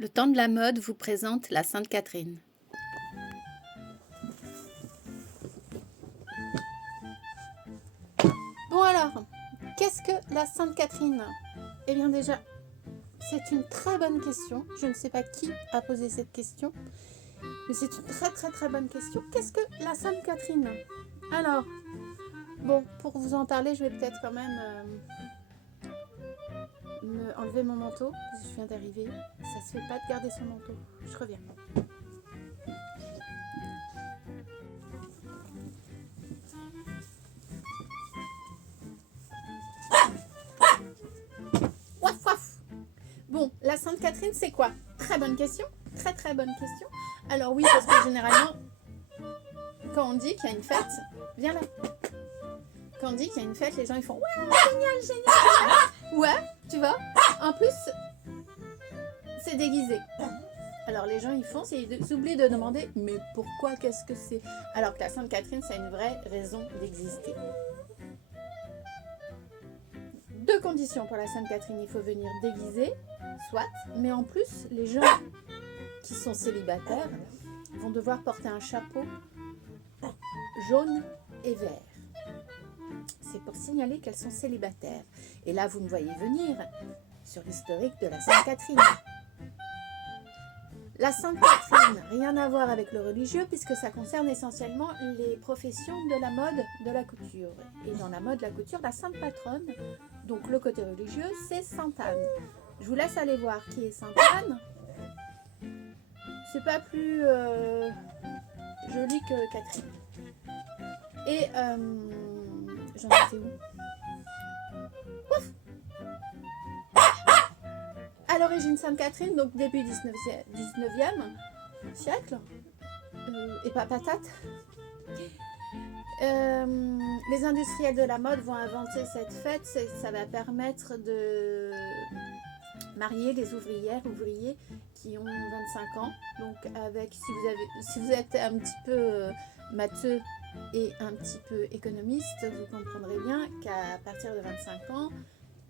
Le temps de la mode vous présente la Sainte Catherine. Bon alors, qu'est-ce que la Sainte Catherine? Eh bien déjà, c'est une très bonne question. Je ne sais pas qui a posé cette question, mais c'est une très bonne question. Qu'est-ce que la Sainte Catherine? Alors, bon, pour vous en parler, je vais peut-être quand même me enlever mon manteau, parce que je viens d'arriver. Ça se fait pas de garder son manteau. Je reviens. Waf waf. Bon, la Sainte Catherine, c'est quoi? Très bonne question. Très bonne question. Alors oui, parce que généralement, quand on dit qu'il y a une fête, viens là. Quand on dit qu'il y a une fête, les gens ils font ouais, génial. Ouais, tu vois. En plus, c'est déguisé. Alors les gens ils font, c'est ils oublient de demander mais pourquoi, qu'est-ce que c'est? Alors que la Sainte Catherine, c'est une vraie raison d'exister. Deux conditions pour la Sainte Catherine, il faut venir déguisé, soit, mais en plus, les gens qui sont célibataires vont devoir porter un chapeau jaune et vert. C'est pour signaler qu'elles sont célibataires. Et là, vous me voyez venir sur l'historique de la Sainte Catherine. La Sainte Catherine, rien à voir avec le religieux, puisque ça concerne essentiellement les professions de la mode, de la couture. Et dans la mode, la couture, la sainte patronne, donc le côté religieux, c'est Sainte Anne. Je vous laisse aller voir qui est Sainte Anne. C'est pas plus joli que Catherine. Et j'en étais où? Ouf. À l'origine, Sainte Catherine, donc début 19e siècle, et pas patate. Les industriels de la mode vont inventer cette fête, ça va permettre de marier les ouvriers qui ont 25 ans. Donc avec, si vous êtes un petit peu matheux et un petit peu économiste, vous comprendrez bien qu'à partir de 25 ans,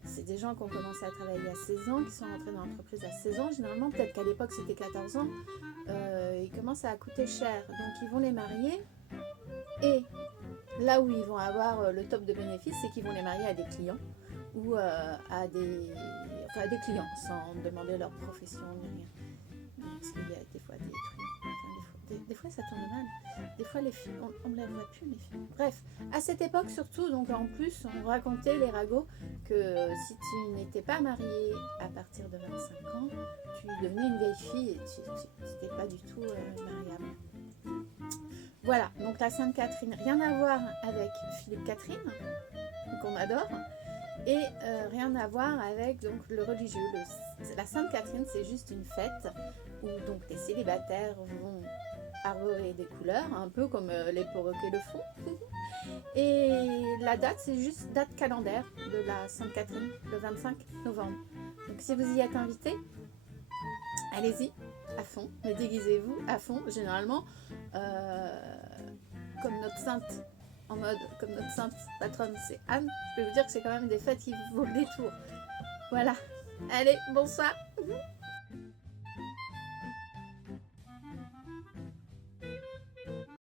c'est des gens qui ont commencé à travailler à 16 ans, qui sont rentrés dans l'entreprise à 16 ans. Généralement, peut-être qu'à l'époque, c'était 14 ans. Ils commencent à coûter cher. Donc, ils vont les marier. Et là où ils vont avoir le top de bénéfices, c'est qu'ils vont les marier à des clients ou à des clients, sans demander leur profession ni rien. Parce qu'il y a des fois des trucs. Des fois, ça tourne mal. Des fois, les filles, on ne les voit plus, les filles. Bref, à cette époque, surtout, donc en plus, on racontait les ragots que si tu n'étais pas marié à partir de 25 ans, tu devenais une vieille fille et tu n'étais pas du tout mariable. Voilà, donc la Sainte Catherine, rien à voir avec Philippe Catherine, qu'on adore, et rien à voir avec donc, le religieux. La Sainte Catherine, c'est juste une fête où donc les célibataires vont arborer des couleurs, un peu comme les perroquets le font. Et la date, c'est juste date calendaire de la Sainte Catherine, le 25 novembre. Donc si vous y êtes invité, allez-y à fond, mais déguisez-vous à fond. Généralement, comme notre sainte en mode, comme notre sainte patronne, c'est Anne, je peux vous dire que c'est quand même des fêtes qui vaut le détour. Voilà. Allez, bonsoir.